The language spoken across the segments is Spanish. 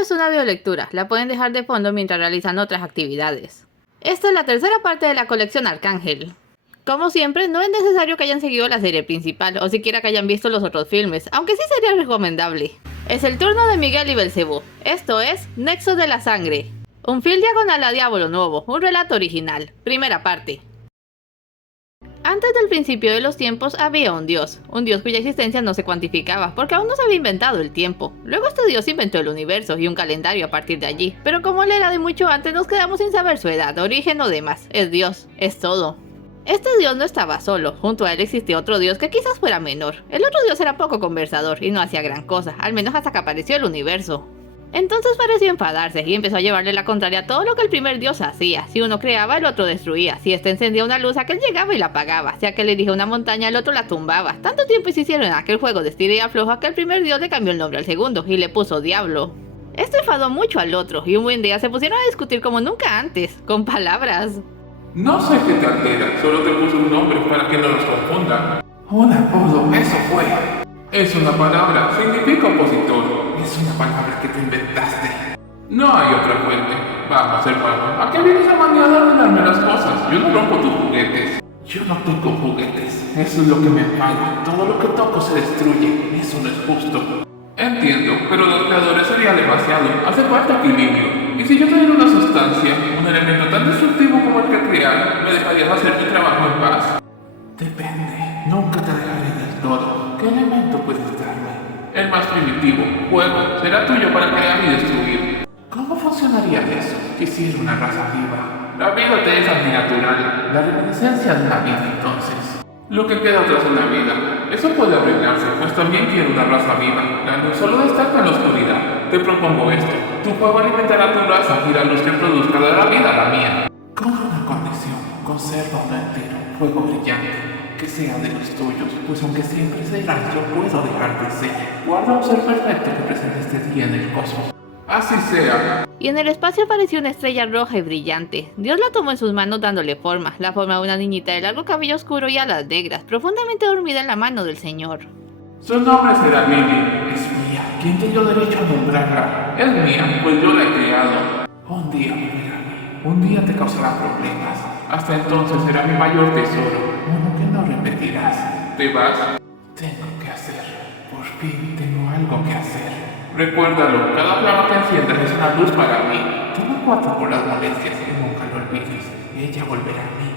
Esto es una audiolectura, la pueden dejar de fondo mientras realizan otras actividades. Esta es la tercera parte de la colección Arcángel. Como siempre, no es necesario que hayan seguido la serie principal o siquiera que hayan visto los otros filmes, aunque sí sería recomendable. Es el turno de Miguel y Belcebú. Esto es Nexo de la Sangre. Un fil diagonal a Diablo Nuevo, un relato original. Primera parte. Antes del principio de los tiempos había un dios cuya existencia no se cuantificaba porque aún no se había inventado el tiempo. Luego este dios inventó el universo y un calendario a partir de allí, pero como él era de mucho antes nos quedamos sin saber su edad, origen o demás. Es Dios, es todo. Este dios no estaba solo, junto a él existía otro dios que quizás fuera menor. El otro dios era poco conversador y no hacía gran cosa, al menos hasta que apareció el universo. Entonces pareció enfadarse y empezó a llevarle la contraria a todo lo que el primer dios hacía. Si uno creaba, el otro destruía. Si este encendía una luz, aquel llegaba y la apagaba. Si aquel erigía una montaña, el otro la tumbaba. Tanto tiempo se hicieron en aquel juego de estira y afloja que el primer dios le cambió el nombre al segundo y le puso Diablo. Esto enfadó mucho al otro y un buen día se pusieron a discutir como nunca antes, con palabras. No sé qué te altera, solo te puse un nombre para que no nos confundan. Un apodo, eso fue. Es una palabra, significa opositor. Es una palabra que te inventaste. No hay otra fuente. Vamos, hermano, ¿a qué vienes a manía de ordenarme las cosas? Yo no rompo tus juguetes. Yo no toco juguetes. Eso es lo que me falla. Todo lo que toco se destruye. Eso no es justo. Entiendo, pero los creadores sería demasiado. Hace falta equilibrio. Y si yo tuviera una sustancia, un elemento tan destructivo como el que crear, ¿me dejarías hacer mi trabajo en paz? Depende. Nunca te dejaré del todo. ¿Qué elemento puedes darme? El más primitivo, fuego, será tuyo para crear y destruir. ¿Cómo funcionaría eso? Quisiera una raza viva. La vida te es antinatural. La reminiscencia de la vida, entonces. Lo que queda tras una vida. Eso puede arreglarse, pues también quiero una raza viva. La luz solo destaca en la oscuridad. Te propongo esto. Tu fuego alimentará tu raza y la luz que produzca dará vida a la mía. Con una condición. Conserva un entero fuego brillante. Que sea de los tuyos, pues aunque siempre serás, yo puedo dejar de ser. Guarda un ser perfecto que presente este día en el cosmos. Así sea. Y en el espacio apareció una estrella roja y brillante. Dios la tomó en sus manos dándole forma, la forma de una niñita de largo cabello oscuro y alas negras, profundamente dormida en la mano del Señor. Su nombre será Lily. Es mía. ¿Quién te dio derecho a nombrarla? Es mía, pues yo la he criado. Un día volverá a mí. Un día te causará problemas. Hasta entonces será mi mayor tesoro. Uno que no repetirás. ¿Te vas? Tengo que hacer. Por fin tengo algo que hacer. Recuérdalo, cada flama que enciendas es una luz para mí. Toma 4 por las molestias y nunca lo olvides. Ella volverá a mí.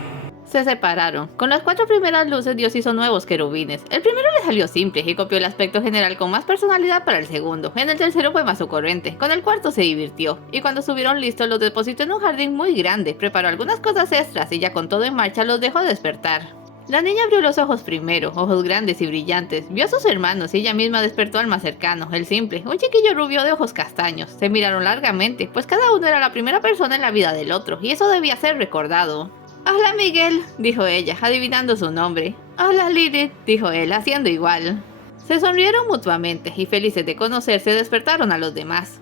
Se separaron. Con las 4 primeras luces Dios hizo nuevos querubines. El primero le salió simple y copió el aspecto general con más personalidad para el segundo. En el tercero fue más ocurrente. Con el cuarto se divirtió. Y cuando estuvieron listos los depositó en un jardín muy grande. Preparó algunas cosas extras y ya con todo en marcha los dejó despertar. La niña abrió los ojos primero, ojos grandes y brillantes. Vio a sus hermanos y ella misma despertó al más cercano, el simple, un chiquillo rubio de ojos castaños. Se miraron largamente, pues cada uno era la primera persona en la vida del otro, y eso debía ser recordado. «Hola, Miguel», dijo ella, adivinando su nombre. «Hola, Lilith», dijo él, haciendo igual. Se sonrieron mutuamente, y felices de conocerse despertaron a los demás.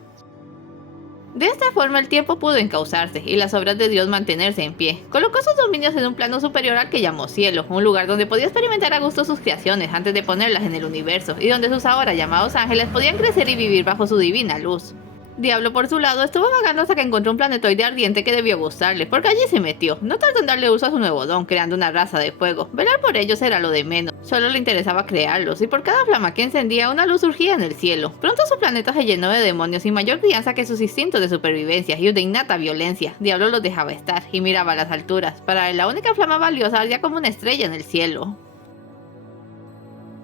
De esta forma el tiempo pudo encauzarse y las obras de Dios mantenerse en pie. Colocó sus dominios en un plano superior al que llamó cielo, un lugar donde podía experimentar a gusto sus creaciones antes de ponerlas en el universo, y donde sus ahora llamados ángeles podían crecer y vivir bajo su divina luz. Diablo, por su lado, estuvo vagando hasta que encontró un planetoide ardiente que debió gustarle, porque allí se metió. No tardó en darle uso a su nuevo don, creando una raza de fuego. Velar por ellos era lo de menos, solo le interesaba crearlos, y por cada flama que encendía, una luz surgía en el cielo. Pronto su planeta se llenó de demonios y mayor crianza que sus instintos de supervivencia y de innata violencia. Diablo los dejaba estar, y miraba a las alturas. Para él, la única flama valiosa ardía como una estrella en el cielo.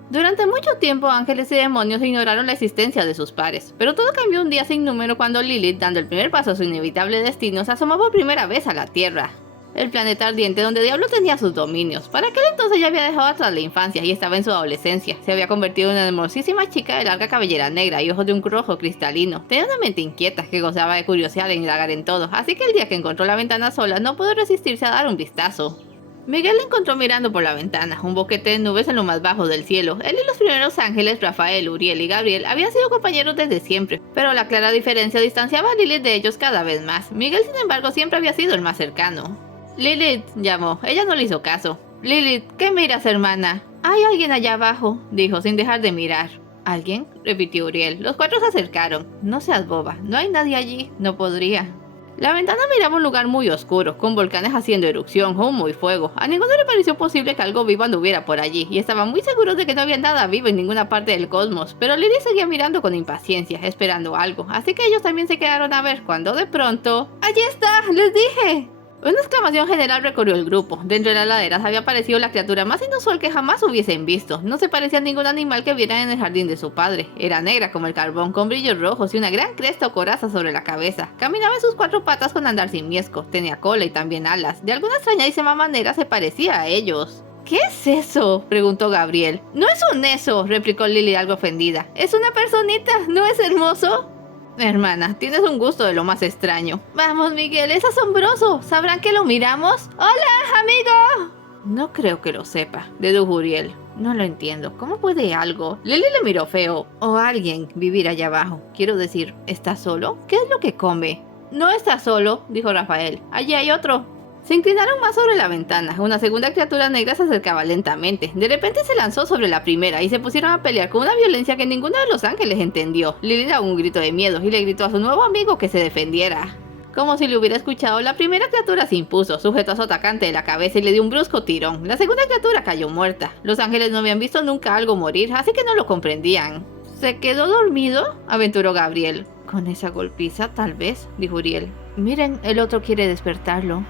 Durante mucho tiempo, ángeles y demonios ignoraron la existencia de sus pares, pero todo cambió un día sin número cuando Lilith, dando el primer paso a su inevitable destino, se asomó por primera vez a la Tierra, el planeta ardiente donde Diablo tenía sus dominios. Para aquel entonces ya había dejado atrás la infancia y estaba en su adolescencia. Se había convertido en una hermosísima chica de larga cabellera negra y ojos de un rojo cristalino. Tenía una mente inquieta que gozaba de curiosidad e indagar en todo, así que el día que encontró la ventana sola no pudo resistirse a dar un vistazo. Miguel la encontró mirando por la ventana, un boquete de nubes en lo más bajo del cielo. Él y los primeros ángeles, Rafael, Uriel y Gabriel, habían sido compañeros desde siempre, pero la clara diferencia distanciaba a Lilith de ellos cada vez más. Miguel, sin embargo, siempre había sido el más cercano. «Lilith», llamó. Ella no le hizo caso. «Lilith, ¿qué miras, hermana?» «Hay alguien allá abajo», dijo, sin dejar de mirar. ¿Alguien? Repitió Uriel. Los cuatro se acercaron. No seas boba, no hay nadie allí, no podría. La ventana miraba un lugar muy oscuro, con volcanes haciendo erupción, humo y fuego. A ninguno le pareció posible que algo vivo anduviera por allí, y estaban muy seguros de que no había nada vivo en ninguna parte del cosmos. Pero Lily seguía mirando con impaciencia, esperando algo, así que ellos también se quedaron a ver cuando de pronto... ¡Allí está! ¡Les dije! Una exclamación general recorrió el grupo. Dentro de la ladera había aparecido la criatura más inusual que jamás hubiesen visto. No se parecía a ningún animal que vieran en el jardín de su padre. Era negra como el carbón, con brillos rojos y una gran cresta o coraza sobre la cabeza. Caminaba en sus cuatro patas con andar simiesco. Tenía cola y también alas. De alguna extrañísima manera se parecía a ellos. ¿Qué es eso?, preguntó Gabriel. No es un eso, replicó Lily algo ofendida. Es una personita, ¿no es hermoso? Hermana, tienes un gusto de lo más extraño. Vamos, Miguel, es asombroso. ¿Sabrán que lo miramos? ¡Hola, amigo! No creo que lo sepa, dedujo Uriel. No lo entiendo. ¿Cómo puede algo? Lily le miró feo. O alguien vivir allá abajo. Quiero decir, ¿está solo? ¿Qué es lo que come? No está solo, dijo Rafael. Allí hay otro. Se inclinaron más sobre la ventana. Una segunda criatura negra se acercaba lentamente. De repente se lanzó sobre la primera y se pusieron a pelear con una violencia que ninguno de los ángeles entendió. Lily dio un grito de miedo y le gritó a su nuevo amigo que se defendiera. Como si le hubiera escuchado, la primera criatura se impuso, sujetó a su atacante de la cabeza y le dio un brusco tirón. La segunda criatura cayó muerta. Los ángeles no habían visto nunca algo morir, así que no lo comprendían. ¿Se quedó dormido?, aventuró Gabriel. Con esa golpiza, tal vez, dijo Uriel. Miren, el otro quiere despertarlo.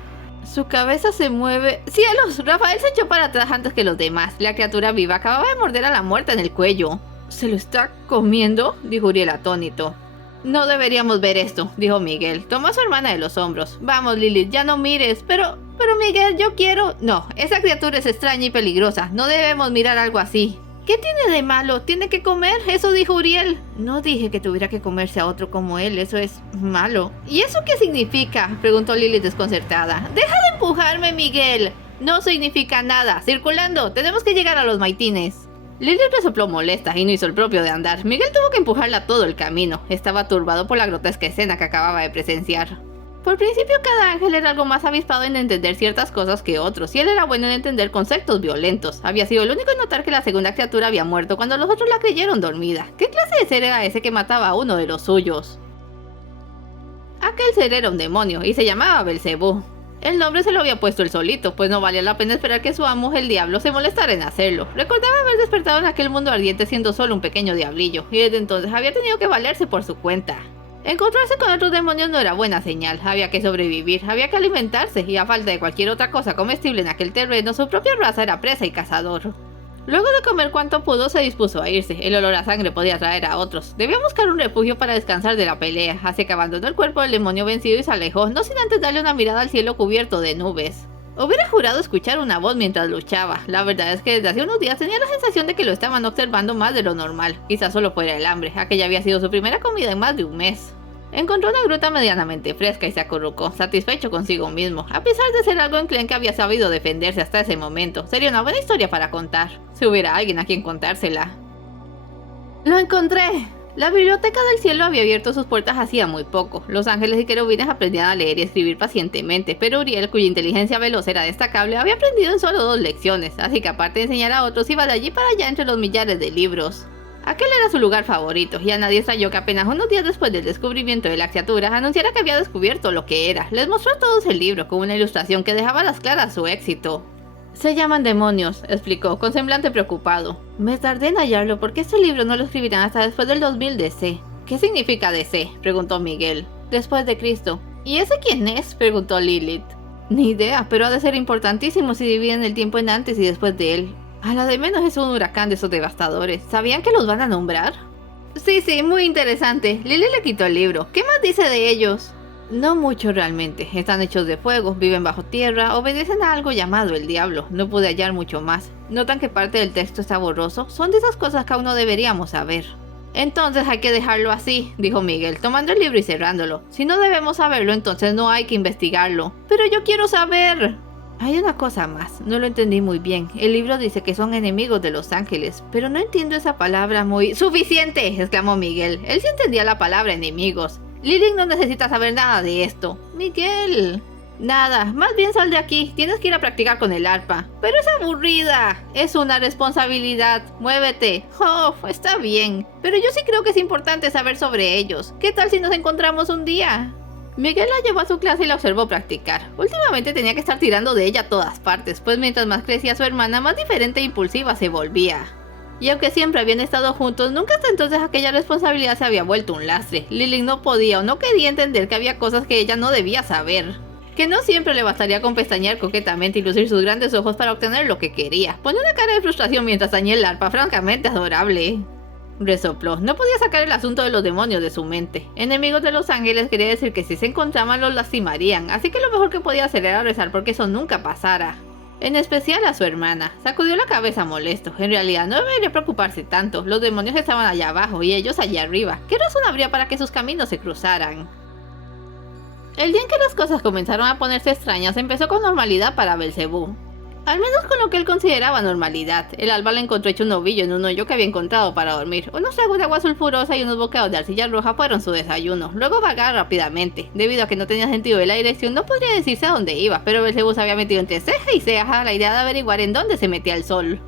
Su cabeza se mueve... ¡Cielos! Rafael se echó para atrás antes que los demás. La criatura viva acababa de morder a la muerta en el cuello. ¿Se lo está comiendo?, dijo Uriel atónito. No deberíamos ver esto, dijo Miguel. Tomó a su hermana de los hombros. Vamos, Lilith, ya no mires. Pero Miguel, yo quiero... No, esa criatura es extraña y peligrosa. No debemos mirar algo así. ¿Qué tiene de malo? ¿Tiene que comer? Eso dijo Uriel. No dije que tuviera que comerse a otro como él, eso es malo. ¿Y eso qué significa?, preguntó Lily desconcertada. ¡Deja de empujarme, Miguel! No significa nada. Circulando, tenemos que llegar a los maitines. Lily resopló molesta y no hizo el propio de andar. Miguel tuvo que empujarla todo el camino. Estaba turbado por la grotesca escena que acababa de presenciar. Por principio, cada ángel era algo más avispado en entender ciertas cosas que otros, y él era bueno en entender conceptos violentos. Había sido el único en notar que la segunda criatura había muerto cuando los otros la creyeron dormida. ¿Qué clase de ser era ese que mataba a uno de los suyos? Aquel ser era un demonio, y se llamaba Belcebú. El nombre se lo había puesto él solito, pues no valía la pena esperar que su amo, el diablo, se molestara en hacerlo. Recordaba haber despertado en aquel mundo ardiente siendo solo un pequeño diablillo, y desde entonces había tenido que valerse por su cuenta. Encontrarse con otros demonios no era buena señal. Había que sobrevivir, había que alimentarse, y a falta de cualquier otra cosa comestible en aquel terreno, su propia raza era presa y cazador. Luego de comer cuanto pudo, se dispuso a irse. El olor a sangre podía atraer a otros. Debía buscar un refugio para descansar de la pelea, así que abandonó el cuerpo del demonio vencido y se alejó, no sin antes darle una mirada al cielo cubierto de nubes. Hubiera jurado escuchar una voz mientras luchaba. La verdad es que desde hace unos días tenía la sensación de que lo estaban observando más de lo normal. Quizás solo fuera el hambre. Aquella había sido su primera comida en más de un mes. Encontró una gruta medianamente fresca y se acurrucó, satisfecho consigo mismo. A pesar de ser algo enclenque, había sabido defenderse hasta ese momento. Sería una buena historia para contar, si hubiera alguien a quien contársela. ¡Lo encontré! La biblioteca del cielo había abierto sus puertas hacía muy poco. Los ángeles y querubines aprendían a leer y escribir pacientemente, pero Uriel, cuya inteligencia veloz era destacable, había aprendido en solo 2 lecciones, así que aparte de enseñar a otros, iba de allí para allá entre los millares de libros. Aquel era su lugar favorito, y a nadie extrañó que apenas unos días después del descubrimiento de la criatura, anunciara que había descubierto lo que era. Les mostró a todos el libro, con una ilustración que dejaba a las claras su éxito. Se llaman demonios, explicó, con semblante preocupado. Me tardé en hallarlo porque este libro no lo escribirán hasta después del 2000 DC. ¿Qué significa DC?, preguntó Miguel. Después de Cristo. ¿Y ese quién es?, preguntó Lilith. Ni idea, pero ha de ser importantísimo si dividen el tiempo en antes y después de él. A la de menos es un huracán de esos devastadores. ¿Sabían que los van a nombrar? Sí, muy interesante. Lily le quitó el libro. ¿Qué más dice de ellos? No mucho realmente. Están hechos de fuego, viven bajo tierra, obedecen a algo llamado el diablo. No pude hallar mucho más. ¿Notan que parte del texto está borroso? Son de esas cosas que aún no deberíamos saber. Entonces hay que dejarlo así, dijo Miguel, tomando el libro y cerrándolo. Si no debemos saberlo, entonces no hay que investigarlo. Pero yo quiero saber. Hay una cosa más, no lo entendí muy bien. El libro dice que son enemigos de los ángeles, pero no entiendo esa palabra muy... ¡Suficiente!, exclamó Miguel. Él sí entendía la palabra enemigos. Lily no necesita saber nada de esto. Miguel... Nada, más bien sal de aquí, tienes que ir a practicar con el arpa. Pero es aburrida. Es una responsabilidad. Muévete. Oh, está bien. Pero yo sí creo que es importante saber sobre ellos. ¿Qué tal si nos encontramos un día? Miguel la llevó a su clase y la observó practicar. Últimamente tenía que estar tirando de ella a todas partes, pues mientras más crecía su hermana, más diferente e impulsiva se volvía. Y aunque siempre habían estado juntos, nunca hasta entonces aquella responsabilidad se había vuelto un lastre. Lily no podía o no quería entender que había cosas que ella no debía saber. Que no siempre le bastaría con pestañear coquetamente y lucir sus grandes ojos para obtener lo que quería. Ponía una cara de frustración mientras tañía el arpa, francamente adorable. Resopló. No podía sacar el asunto de los demonios de su mente. Enemigos de los ángeles quería decir que si se encontraban los lastimarían, así que lo mejor que podía hacer era rezar porque eso nunca pasara. En especial a su hermana. Sacudió la cabeza molesto. En realidad no debería preocuparse tanto. Los demonios estaban allá abajo y ellos allá arriba. ¿Qué razón habría para que sus caminos se cruzaran? El día en que las cosas comenzaron a ponerse extrañas empezó con normalidad para Belcebú. Al menos con lo que él consideraba normalidad. El alba la encontró hecho un ovillo en un hoyo que había encontrado para dormir. Unos tragos de agua sulfurosa y unos bocados de arcilla roja fueron su desayuno. Luego vagaba rápidamente. Debido a que no tenía sentido de la dirección, no podría decirse a dónde iba, pero Belcebú se había metido entre ceja y ceja la idea de averiguar en dónde se metía el sol.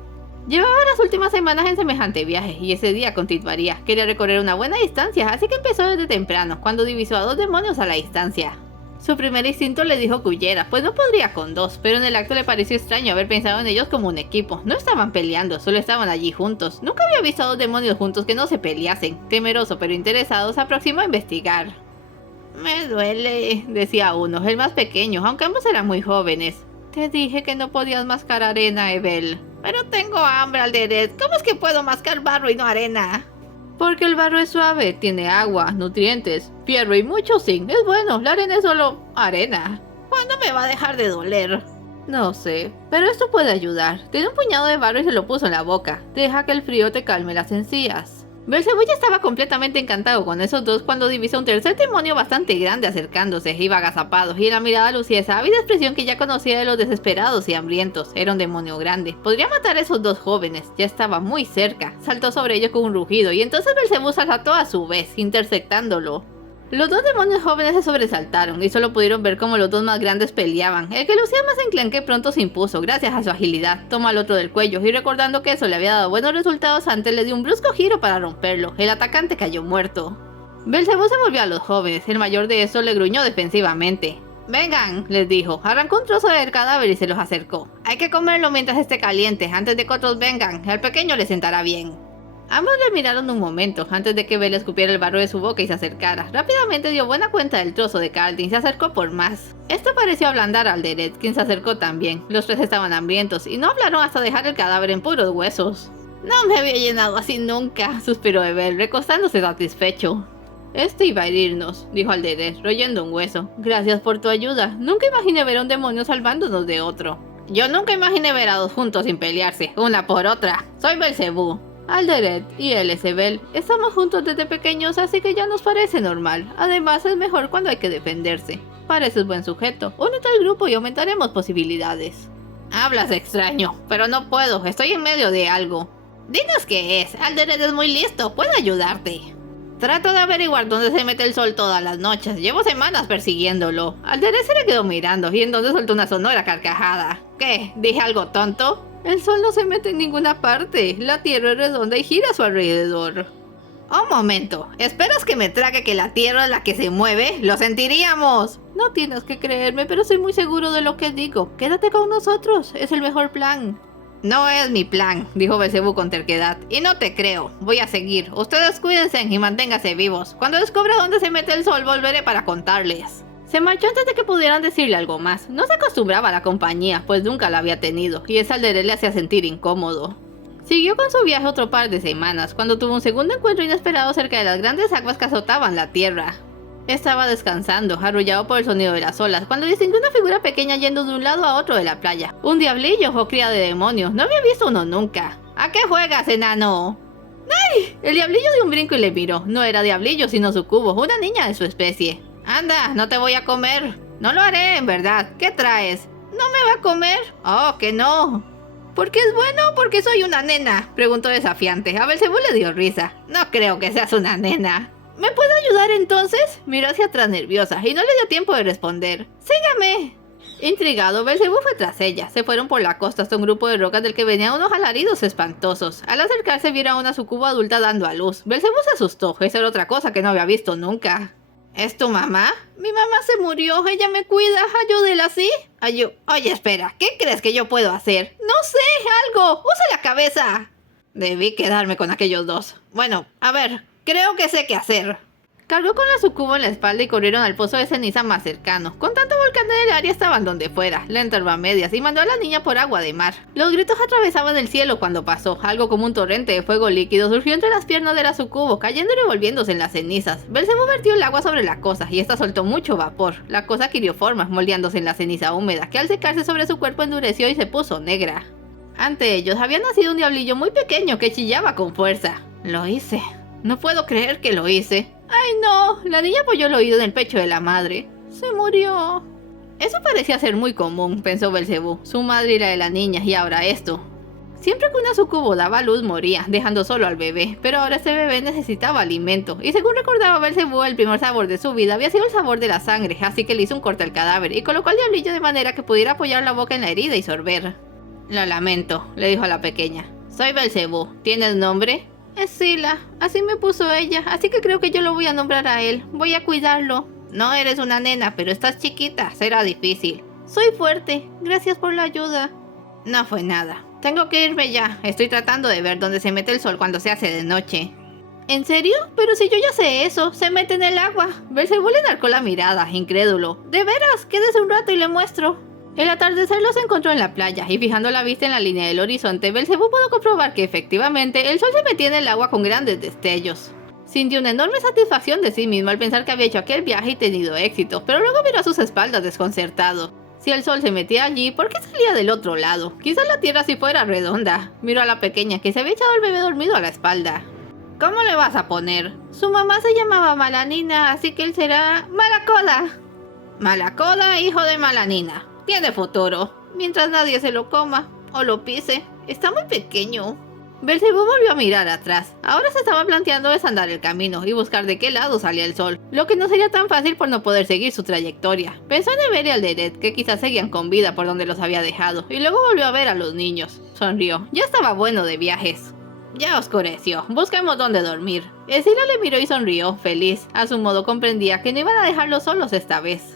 Llevaba las últimas semanas en semejante viaje, y ese día continuaría. Quería recorrer una buena distancia, así que empezó desde temprano, cuando divisó a dos demonios a la distancia. Su primer instinto le dijo que huyera, pues no podría con dos, pero en el acto le pareció extraño haber pensado en ellos como un equipo. No estaban peleando, solo estaban allí juntos. Nunca había visto a dos demonios juntos que no se peleasen. Temeroso pero interesado, se aproximó a investigar. Me duele, decía uno, el más pequeño, aunque ambos eran muy jóvenes. Te dije que no podías mascar arena, Evel. Pero tengo hambre, Alderet. ¿Cómo es que puedo mascar barro y no arena? Porque el barro es suave, tiene agua, nutrientes, fierro y mucho zinc. Es bueno, la arena es solo arena. ¿Cuándo me va a dejar de doler? No sé, pero esto puede ayudar. Tiene un puñado de barro y se lo puso en la boca. Deja que el frío te calme las encías. Belcebú ya estaba completamente encantado con esos dos cuando divisó un tercer demonio bastante grande acercándose. Iba agazapado y en la mirada lucía esa ávida expresión que ya conocía de los desesperados y hambrientos. Era un demonio grande. Podría matar a esos dos jóvenes. Ya estaba muy cerca. Saltó sobre ellos con un rugido y entonces Belcebú saltó a su vez, interceptándolo. Los dos demonios jóvenes se sobresaltaron y solo pudieron ver cómo los dos más grandes peleaban. El que lucía más enclenque pronto se impuso gracias a su agilidad. Tomó al otro del cuello y recordando que eso le había dado buenos resultados antes, le dio un brusco giro para romperlo. El atacante cayó muerto. Belcebú se volvió a los jóvenes. El mayor de estos le gruñó defensivamente. «Vengan», les dijo. Arrancó un trozo del cadáver y se los acercó. «Hay que comerlo mientras esté caliente, antes de que otros vengan. Al pequeño le sentará bien». Ambos le miraron un momento, antes de que Bel escupiera el barro de su boca y se acercara. Rápidamente dio buena cuenta del trozo de carne y se acercó por más. Esto pareció ablandar a Alderet, quien se acercó también. Los tres estaban hambrientos y no hablaron hasta dejar el cadáver en puros huesos. «No me había llenado así nunca», suspiró Bel, recostándose satisfecho. «Este iba a herirnos», dijo Alderet, royendo un hueso. «Gracias por tu ayuda. Nunca imaginé ver a un demonio salvándonos de otro». «Yo nunca imaginé ver a dos juntos sin pelearse, una por otra. Soy Belcebú». Alderet y él es Evel. Estamos juntos desde pequeños, así que ya nos parece normal. Además, es mejor cuando hay que defenderse. Pareces buen sujeto. Únete al grupo y aumentaremos posibilidades. Hablas extraño, pero no puedo. Estoy en medio de algo. Dinos qué es. Alderet es muy listo. Puede ayudarte. Trato de averiguar dónde se mete el sol todas las noches. Llevo semanas persiguiéndolo. Alderet se le quedó mirando y entonces soltó una sonora carcajada. ¿Qué? ¿Dije algo tonto? El sol no se mete en ninguna parte. La tierra es redonda y gira a su alrededor. Un momento. ¿Esperas que me trague que la tierra es la que se mueve? ¡Lo sentiríamos! No tienes que creerme, pero soy muy seguro de lo que digo. Quédate con nosotros. Es el mejor plan. No es mi plan, dijo Belcebú con terquedad. Y no te creo. Voy a seguir. Ustedes cuídense y manténganse vivos. Cuando descubra dónde se mete el sol, volveré para contarles. Se marchó antes de que pudieran decirle algo más. No se acostumbraba a la compañía, pues nunca la había tenido, y esa Alderet le hacía sentir incómodo. Siguió con su viaje otro par de semanas, cuando tuvo un segundo encuentro inesperado cerca de las grandes aguas que azotaban la tierra. Estaba descansando, arrullado por el sonido de las olas, cuando distinguió una figura pequeña yendo de un lado a otro de la playa. Un diablillo o cría de demonio. No había visto uno nunca. ¿A qué juegas, enano? ¡Ay! El diablillo dio un brinco y le miró. No era diablillo, sino sucubo, una niña de su especie. Anda, no te voy a comer. No lo haré, en verdad. ¿Qué traes? ¿No me va a comer? Oh, que no. ¿Por qué es bueno? ¿Porque soy una nena? Preguntó desafiante. A Belcebú le dio risa. No creo que seas una nena. ¿Me puedo ayudar entonces? Miró hacia atrás nerviosa y no le dio tiempo de responder. ¡Sígame! Intrigado, Belcebú fue tras ella. Se fueron por la costa hasta un grupo de rocas del que venían unos alaridos espantosos. Al acercarse vieron a una sucubo adulta dando a luz. Belcebú se asustó. Esa era otra cosa que no había visto nunca. ¿Es tu mamá? Mi mamá se murió. Ella me cuida. Ayúdela, ¿sí? Oye, espera. ¿Qué crees que yo puedo hacer? No sé. Algo. Usa la cabeza. Debí quedarme con aquellos dos. Bueno, a ver. Creo que sé qué hacer. Cargó con la sucubo en la espalda y corrieron al pozo de ceniza más cercano. Con tanto volcán en el área estaban donde fuera. La enterró a medias y mandó a la niña por agua de mar. Los gritos atravesaban el cielo cuando pasó. Algo como un torrente de fuego líquido surgió entre las piernas de la sucubo, cayendo y revolviéndose en las cenizas. Belcebú vertió el agua sobre la cosa y esta soltó mucho vapor. La cosa adquirió forma, moldeándose en la ceniza húmeda, que al secarse sobre su cuerpo endureció y se puso negra. Ante ellos había nacido un diablillo muy pequeño que chillaba con fuerza. Lo hice. No puedo creer que lo hice. ¡Ay, no! La niña apoyó el oído en el pecho de la madre. ¡Se murió! Eso parecía ser muy común, pensó Belcebú. Su madre y la de la niña, y ahora esto. Siempre que una sucubo daba a luz moría, dejando solo al bebé. Pero ahora ese bebé necesitaba alimento. Y según recordaba Belcebú, el primer sabor de su vida había sido el sabor de la sangre. Así que le hizo un corte al cadáver y colocó al diablillo de manera que pudiera apoyar la boca en la herida y sorber. Lo lamento, le dijo a la pequeña. Soy Belcebú. ¿Tienes nombre? Es Sila, así me puso ella, así que creo que yo lo voy a nombrar a él. Voy a cuidarlo. No eres una nena, pero estás chiquita, será difícil. Soy fuerte, gracias por la ayuda. No fue nada. Tengo que irme ya, estoy tratando de ver dónde se mete el sol cuando se hace de noche. ¿En serio? Pero si yo ya sé eso, se mete en el agua. Belcebú le narcó la mirada, incrédulo. De veras, quédese un rato y le muestro. El atardecer los encontró en la playa, y fijando la vista en la línea del horizonte, Belcebú pudo comprobar que efectivamente el sol se metía en el agua con grandes destellos. Sintió una enorme satisfacción de sí mismo al pensar que había hecho aquel viaje y tenido éxito, pero luego miró a sus espaldas desconcertado. Si el sol se metía allí, ¿por qué salía del otro lado? Quizás la tierra sí fuera redonda. Miró a la pequeña que se había echado al bebé dormido a la espalda. ¿Cómo le vas a poner? Su mamá se llamaba Malanina, así que él será Malacoda. Malacoda, hijo de Malanina. Tiene futuro, mientras nadie se lo coma o lo pise. Está muy pequeño. Belcebú volvió a mirar atrás. Ahora se estaba planteando desandar el camino y buscar de qué lado salía el sol, lo que no sería tan fácil por no poder seguir su trayectoria. Pensó en Ever y Alderet, que quizás seguían con vida por donde los había dejado, y luego volvió a ver a los niños. Sonrió. Ya estaba bueno de viajes. Ya oscureció. Busquemos dónde dormir. Escila le miró y sonrió, feliz. A su modo comprendía que no iban a dejarlos solos esta vez.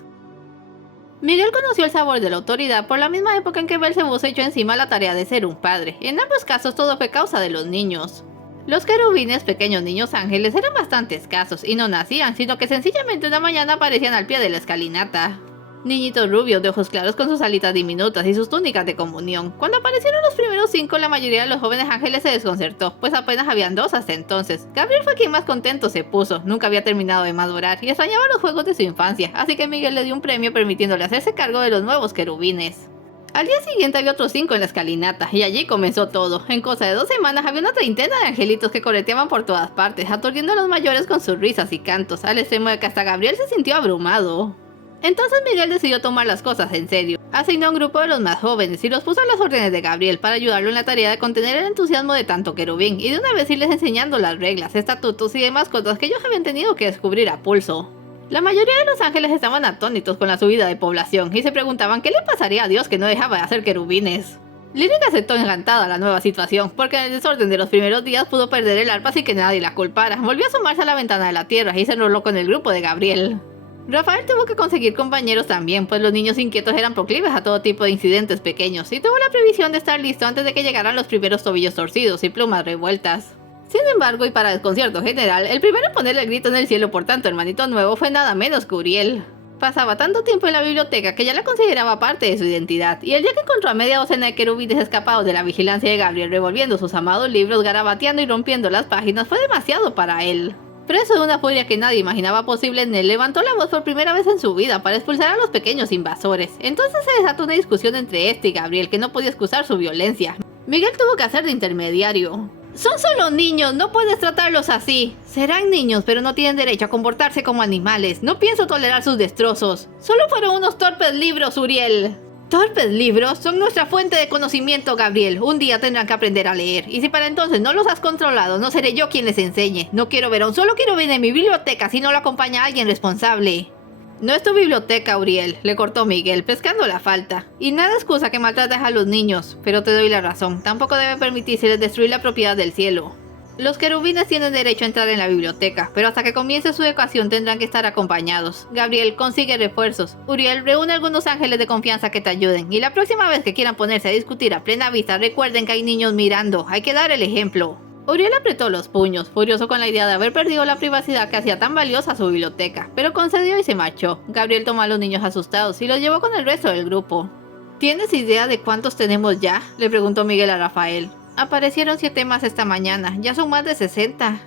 Miguel conoció el sabor de la autoridad por la misma época en que Belcebú se echó encima la tarea de ser un padre. En ambos casos todo fue causa de los niños. Los querubines, pequeños niños ángeles, eran bastante escasos y no nacían, sino que sencillamente una mañana aparecían al pie de la escalinata. Niñitos rubios de ojos claros con sus alitas diminutas y sus túnicas de comunión. Cuando aparecieron los primeros 5, la mayoría de los jóvenes ángeles se desconcertó, pues apenas habían 2 hasta entonces. Gabriel fue quien más contento se puso, nunca había terminado de madurar y extrañaba los juegos de su infancia, así que Miguel le dio un premio permitiéndole hacerse cargo de los nuevos querubines. Al día siguiente había otros 5 en la escalinata, y allí comenzó todo. En cosa de 2 semanas había una treintena de angelitos que correteaban por todas partes, aturdiendo a los mayores con sus risas y cantos, al extremo de que hasta Gabriel se sintió abrumado. Entonces Miguel decidió tomar las cosas en serio. Asignó a un grupo de los más jóvenes y los puso a las órdenes de Gabriel para ayudarlo en la tarea de contener el entusiasmo de tanto querubín y de una vez irles enseñando las reglas, estatutos y demás cosas que ellos habían tenido que descubrir a pulso. La mayoría de los ángeles estaban atónitos con la subida de población y se preguntaban qué le pasaría a Dios que no dejaba de hacer querubines. Lyric aceptó encantada la nueva situación, porque en el desorden de los primeros días pudo perder el arpa sin que nadie la culpara. Volvió a asomarse a la ventana de la tierra y se enroló con el grupo de Gabriel. Rafael tuvo que conseguir compañeros también, pues los niños inquietos eran proclives a todo tipo de incidentes pequeños, y tuvo la previsión de estar listo antes de que llegaran los primeros tobillos torcidos y plumas revueltas. Sin embargo, y para desconcierto general, el primero en ponerle el grito en el cielo por tanto hermanito nuevo fue nada menos que Uriel. Pasaba tanto tiempo en la biblioteca que ya la consideraba parte de su identidad, y el día que encontró a media docena de querubines escapados de la vigilancia de Gabriel revolviendo sus amados libros, garabateando y rompiendo las páginas, fue demasiado para él. Preso de una furia que nadie imaginaba posible en él, levantó la voz por primera vez en su vida para expulsar a los pequeños invasores. Entonces se desató una discusión entre este y Gabriel que no podía excusar su violencia. Miguel tuvo que hacer de intermediario. Son solo niños, no puedes tratarlos así. Serán niños, pero no tienen derecho a comportarse como animales. No pienso tolerar sus destrozos. Solo fueron unos torpes libros, Uriel. ¿Torpes libros? Son nuestra fuente de conocimiento, Gabriel. Un día tendrán que aprender a leer. Y si para entonces no los has controlado, no seré yo quien les enseñe. No quiero ver a un solo querubín en mi biblioteca si no lo acompaña alguien responsable. No es tu biblioteca, Uriel, le cortó Miguel, pescando la falta. Y nada excusa que maltrates a los niños, pero te doy la razón, tampoco debe permitirse destruir la propiedad del cielo. Los querubines tienen derecho a entrar en la biblioteca, pero hasta que comience su educación tendrán que estar acompañados. Gabriel, consigue refuerzos. Uriel, reúne algunos ángeles de confianza que te ayuden. Y la próxima vez que quieran ponerse a discutir a plena vista, recuerden que hay niños mirando. Hay que dar el ejemplo. Uriel apretó los puños, furioso con la idea de haber perdido la privacidad que hacía tan valiosa su biblioteca, pero concedió y se marchó. Gabriel tomó a los niños asustados y los llevó con el resto del grupo. ¿Tienes idea de cuántos tenemos ya?, le preguntó Miguel a Rafael. Aparecieron 7 más esta mañana, ya son más de 60.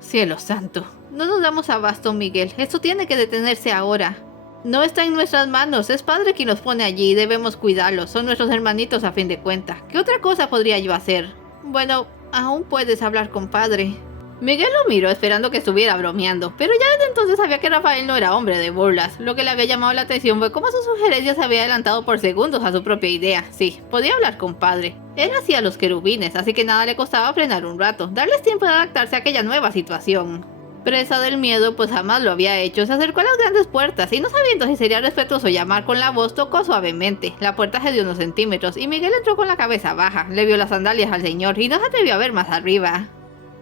Cielo santo, no nos damos abasto, Miguel, esto tiene que detenerse ahora. No está en nuestras manos, es padre quien nos pone allí y debemos cuidarlos, son nuestros hermanitos a fin de cuentas. ¿Qué otra cosa podría yo hacer? Bueno, aún puedes hablar con padre. Miguel lo miró esperando que estuviera bromeando, pero ya desde entonces sabía que Rafael no era hombre de burlas. Lo que le había llamado la atención fue cómo su sugerencia se había adelantado por segundos a su propia idea. Sí, podía hablar con padre. Él hacía los querubines, así que nada le costaba frenar un rato, darles tiempo de adaptarse a aquella nueva situación. Presa del miedo, pues jamás lo había hecho, se acercó a las grandes puertas y no sabiendo si sería respetuoso llamar con la voz, tocó suavemente. La puerta cedió unos centímetros y Miguel entró con la cabeza baja, le vio las sandalias al señor y no se atrevió a ver más arriba.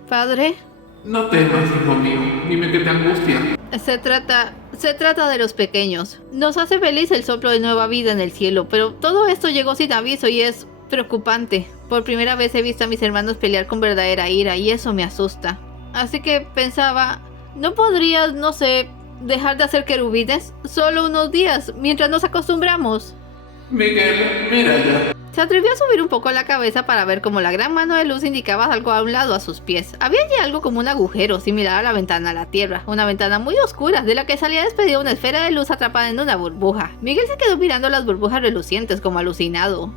¿Padre? No temas, hijo mío. Dime qué te angustia. Se trata de los pequeños. Nos hace feliz el soplo de nueva vida en el cielo, pero todo esto llegó sin aviso y es preocupante. Por primera vez he visto a mis hermanos pelear con verdadera ira y eso me asusta. Así que pensaba, ¿no podrías, no sé, dejar de hacer querubines? Solo unos días, mientras nos acostumbramos. Miguel, mira ya. Se atrevió a subir un poco la cabeza para ver cómo la gran mano de luz indicaba algo a un lado a sus pies. Había allí algo como un agujero similar a la ventana a la tierra, una ventana muy oscura de la que salía despedida una esfera de luz atrapada en una burbuja. Miguel se quedó mirando las burbujas relucientes como alucinado.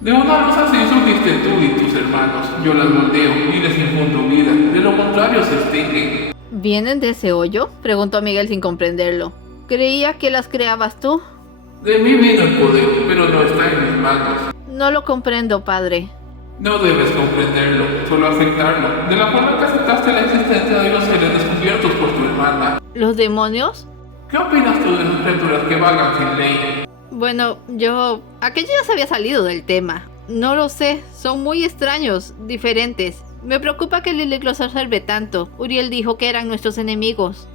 De una luz así surgiste tú y tus hermanos. Yo las moldeo y les infundo vida, de lo contrario se extinguen. ¿Vienen de ese hoyo?, preguntó Miguel sin comprenderlo. Creía que las creabas tú. De mí vino el poder, pero no está en mis manos. No lo comprendo, padre. No debes comprenderlo, solo aceptarlo, de la forma que aceptaste la existencia de los seres descubiertos por tu hermana. ¿Los demonios? ¿Qué opinas tú de las criaturas que vagan sin ley? Bueno, aquello ya se había salido del tema. No lo sé, son muy extraños, diferentes. Me preocupa que Lilith los observe tanto. Uriel dijo que eran nuestros enemigos.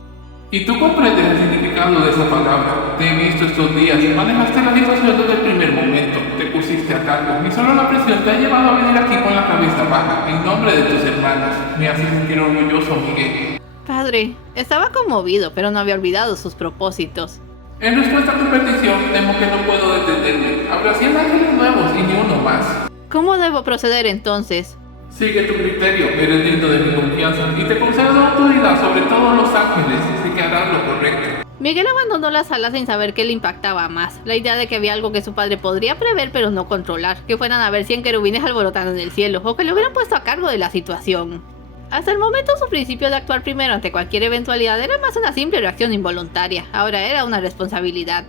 ¿Y tú comprendes el significado de esa palabra? Te he visto estos días, manejaste la situación desde el primer momento, te pusiste a cargo, y solo la presión te ha llevado a venir aquí con la cabeza baja, en nombre de tus hermanas. Me hace sentir orgulloso, Miguel. Padre, estaba conmovido, pero no había olvidado sus propósitos. En respuesta a tu petición, temo que no puedo detenerme. Habrá 100 ángeles nuevos y ni uno más. ¿Cómo debo proceder entonces? Sigue tu criterio, eres digno de mi confianza y te concedo autoridad sobre todos los ángeles, así que harás lo correcto. Miguel abandonó la sala sin saber qué le impactaba más, la idea de que había algo que su padre podría prever pero no controlar, que fueran a ver 100 querubines alborotando en el cielo, o que le hubieran puesto a cargo de la situación. Hasta el momento su principio de actuar primero ante cualquier eventualidad era más una simple reacción involuntaria, ahora era una responsabilidad.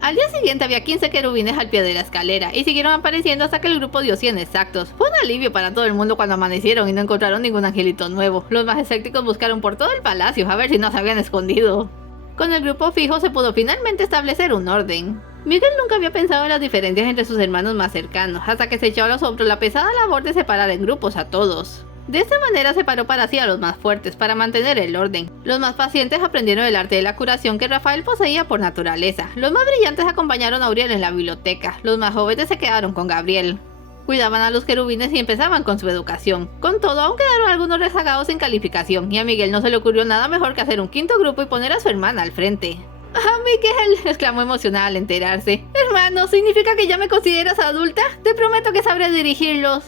Al día siguiente había 15 querubines al pie de la escalera y siguieron apareciendo hasta que el grupo dio 100 exactos. Fue un alivio para todo el mundo cuando amanecieron y no encontraron ningún angelito nuevo. Los más escépticos buscaron por todo el palacio a ver si no se habían escondido. Con el grupo fijo se pudo finalmente establecer un orden. Miguel nunca había pensado en las diferencias entre sus hermanos más cercanos, hasta que se echó a los hombros la pesada labor de separar en grupos a todos. De esta manera separó para sí a los más fuertes, para mantener el orden. Los más pacientes aprendieron el arte de la curación que Rafael poseía por naturaleza. Los más brillantes acompañaron a Uriel en la biblioteca. Los más jóvenes se quedaron con Gabriel. Cuidaban a los querubines y empezaban con su educación. Con todo, aún quedaron algunos rezagados sin calificación, y a Miguel no se le ocurrió nada mejor que hacer un quinto grupo y poner a su hermana al frente. ¡Ah, Miguel!, exclamó emocionada al enterarse. «Hermano, ¿significa que ya me consideras adulta? Te prometo que sabré dirigirlos».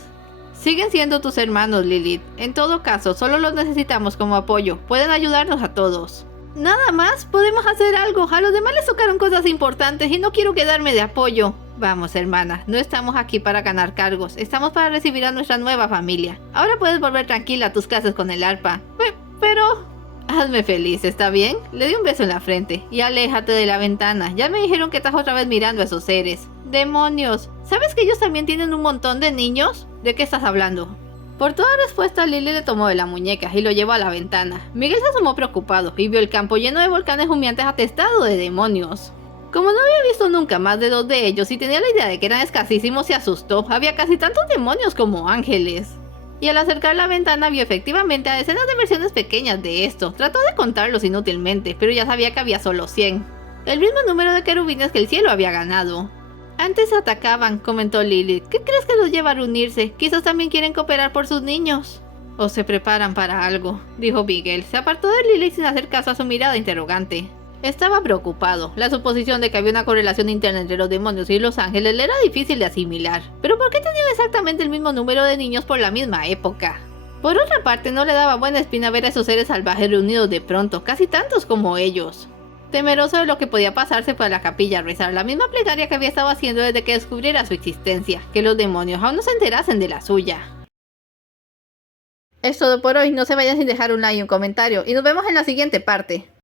Siguen siendo tus hermanos, Lilith. En todo caso, solo los necesitamos como apoyo. Pueden ayudarnos a todos. ¿Nada más? ¿Podemos hacer algo? A los demás les tocaron cosas importantes y no quiero quedarme de apoyo. Vamos, hermana, no estamos aquí para ganar cargos. Estamos para recibir a nuestra nueva familia. Ahora puedes volver tranquila a tus clases con el arpa. Pero... Hazme feliz, ¿está bien? Le di un beso en la frente. Y aléjate de la ventana. Ya me dijeron que estás otra vez mirando a esos seres. ¡Demonios! ¿Sabes que ellos también tienen un montón de niños? ¿De qué estás hablando? Por toda respuesta, Lily le tomó de la muñeca y lo llevó a la ventana. Miguel se asomó preocupado y vio el campo lleno de volcanes humeantes atestado de demonios. Como no había visto nunca más de 2 de ellos y tenía la idea de que eran escasísimos, se asustó. Había casi tantos demonios como ángeles. Y al acercar la ventana vio efectivamente a decenas de versiones pequeñas de esto. Trató de contarlos inútilmente, pero ya sabía que había solo 100. El mismo número de querubines que el cielo había ganado. Antes atacaban, comentó Lilith. ¿Qué crees que los lleva a reunirse? Quizás también quieren cooperar por sus niños. O se preparan para algo, dijo Miguel. Se apartó de Lilith sin hacer caso a su mirada interrogante. Estaba preocupado. La suposición de que había una correlación interna entre los demonios y los ángeles le era difícil de asimilar. ¿Pero por qué tenían exactamente el mismo número de niños por la misma época? Por otra parte, no le daba buena espina ver a esos seres salvajes reunidos de pronto, casi tantos como ellos. Temeroso de lo que podía pasar, se fue a la capilla a rezar la misma plegaria que había estado haciendo desde que descubriera su existencia, que los demonios aún no se enterasen de la suya. Es todo por hoy, no se vayan sin dejar un like y un comentario, y nos vemos en la siguiente parte.